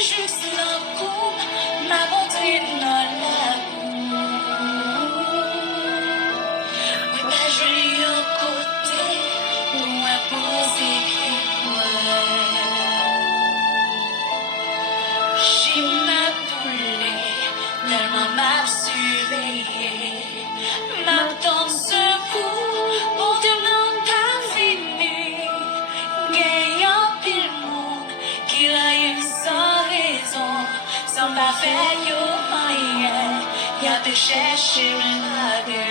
juste un coup, m'a montré dans la cour. Oui, ben je lui ai côté, pour imposer qui j'y m'a voulu, tellement m'a surveillé, m'a dans ce coup, pour tellement pas fini, gagnant pile monde, qui l'a eu sans raison, sans ma veille au moyen, y'a de chercher le malheur.